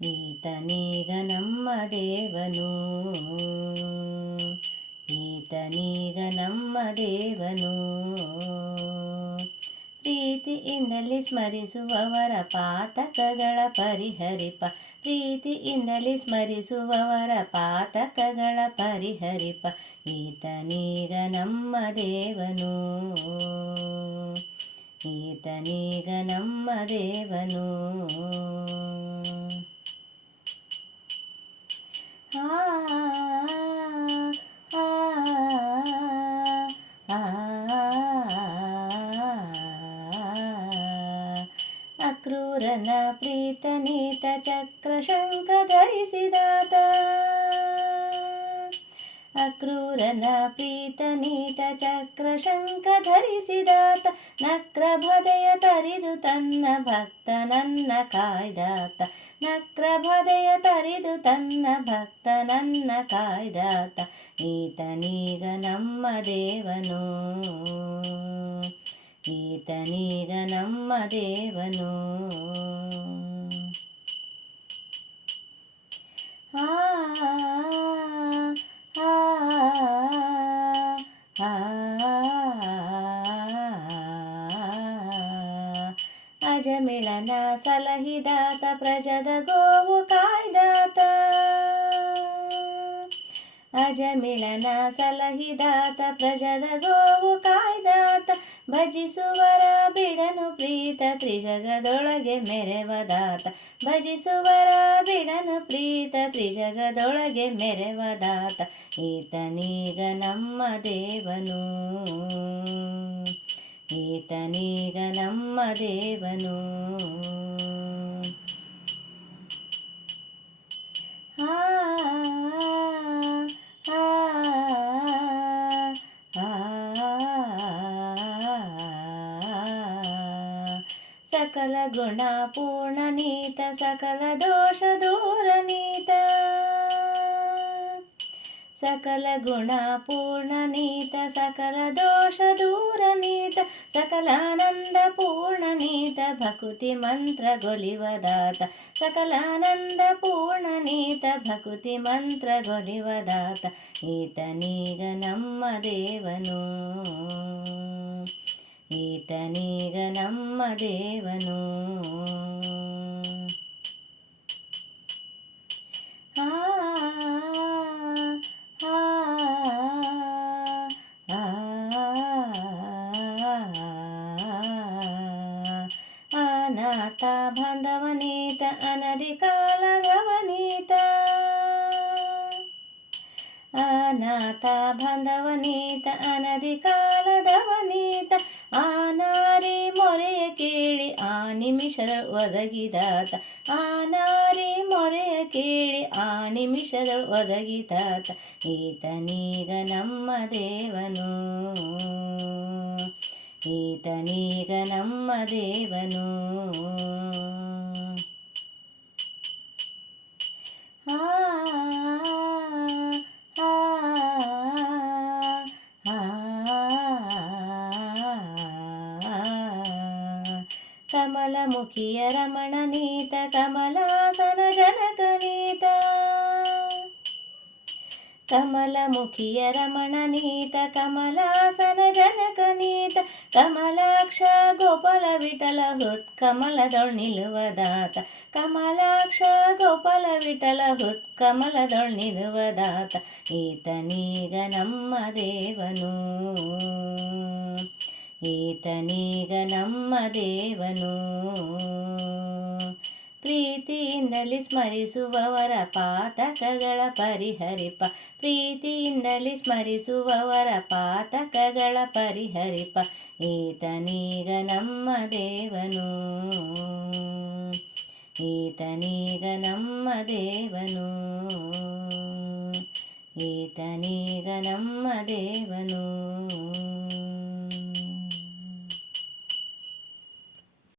ಈತನೀಗ ನಮ್ಮ ದೇವನು, ಈತನೀಗ ನಮ್ಮ ದೇವನು. ಪ್ರೀತಿಯಿಂದಲೇ ಸ್ಮರಿಸುವವರ ಪಾತಕಗಳ ಪರಿಹರಿಪ, ಪ್ರೀತಿಯಿಂದಲೇ ಸ್ಮರಿಸುವವರ ಪಾತಕಗಳ ಪರಿಹರಿಪ. ಈತನೀಗ ನಮ್ಮ ದೇವನು, ಈತನೀಗ ನಮ್ಮ ದೇವನು. ಅಕ್ರೂರನ ಪ್ರೀತನೀತ ಚಕ್ರಶಂಕ ಧರಿಸಿದಾತ, ಅಕ್ರೂರನ ಪ್ರೀತನೀತ ಚಕ್ರಶಂಕ ಧರಿಸಿದಾತ. ನಕ್ರಭದೆಯ ತರಿದು ತನ್ನ ಭಕ್ತನನ್ನ ಕಾಯ್ದಾತ, ನಕ್ರಭದೆಯ ತರಿದು ತನ್ನ ಭಕ್ತನನ್ನ ಕಾಯ್ದಾತ. ಈತನೀಗ ನಮ್ಮ ದೇವನು, ಈತನೀಗ ನಮ್ಮ ದೇವನು. ಅಜಮಿಳನ ಸಲಹಿದಾತ, ಪ್ರಜದ ಗೋವು ಕಾಯ್ದಾತ, ಅಜಮಿಳನ ಸಲಹಿದಾತ, ಪ್ರಜದ ಗೋವು ಕಾಯ್ದಾತ. ಭಜಿಸುವರ ಬಿಡನು ಪ್ರೀತ ತ್ರಿಜಗದೊಳಗೆ ಮೆರೆವದಾತ, ಭಜಿಸುವರ ಬಿಡನು ಪ್ರೀತ ತ್ರಿಜಗದೊಳಗೆ ಮೆರೆವದಾತ. ಈತನೀಗ ನಮ್ಮ ದೇವನು, ಈತನೀಗ ನಮ್ಮ ದೇವನು. ಸಕಲ ಗುಣ ಪೂರ್ಣ ನೀತ, ಸಕಲ ದೋಷ ದೂರ ನೀತ, ಸಕಲ ಗುಣ ಪೂರ್ಣ ನೀತ, ಸಕಲ ದೋಷ ದೂರ ನೀತ. ಸಕಲಾನಂದ ಪೂರ್ಣ ನೀತ, ಭಕುತಿ ಮಂತ್ರ ಗೊಲಿವದಾತ, ಸಕಲಾನಂದ ಪೂರ್ಣ ನೀತ, ಭಕುತಿ ಮಂತ್ರ ಗೊಲಿವದಾತ. ಈತನೀಗ ನಮ್ಮ ದೇವನು, ಈತನೀಗ ನಮ್ಮ ದೇವನು. ಅನಾಥ ಬಾಂಧವನೀತ, ಅನದಿ ಕಾಲದವನೀತ, ಅನಾಥ ಬಾಂಧವನೀತ, ಅನದಿ ಕಾಲದವನೀತ. ಆ ನಾರಿ ಮೊರೆಯ ಕೇಳಿ ಆ ನಿಮಿಷದ ಒದಗಿದಾತ, ಆ ನಾರಿ ಮೊರೆಯ ಕೇಳಿ ಆ ನಿಮಿಷದ ಒದಗಿದಾತ. ಈತನೀಗ ನಮ್ಮ ದೇವನು, ಈತನೀಗ ನಮ್ಮ ದೇವನು. ಕಮಲಮುಖಿಯ ರಮಣನೀತ, ಕಮಲಾಸನ ಜನಕನೀತ, ಕಮಲಮುಖಿಯ ರಮಣನೀತ, ಕಮಲಾಸನ ಜನಕನೀತ. ಕಮಲಾಕ್ಷ ಗೋಪಾಲ ವಿಠಲ ಹುತ್ಕಮಲದೊಳ್ ನಿಲ್ಲುವದಾತ, ಕಮಲಾಕ್ಷ ಗೋಪಾಲ ವಿಠಲ ಹುತ್ಕಮಲದೊಳ್ ನಿಲ್ಲುವದಾತ. ಈತನೀಗ ನಮ್ಮ ದೇವನು, ಈತನೀಗ ನಮ್ಮ ದೇವನು. ಪ್ರೀತಿಯಿಂದಲೇ ಸ್ಮರಿಸುವವರ ಪಾತಕಗಳ ಪರಿಹರಿಪ, ಪ್ರೀತಿಯಿಂದಲೇ ಸ್ಮರಿಸುವವರ ಪಾತಕಗಳ ಪರಿಹರಿಪ. ಈತನೀಗ ನಮ್ಮ ದೇವನು, ಈತನೀಗ ನಮ್ಮ ದೇವನು, ಈತನೀಗ ನಮ್ಮ ದೇವನು.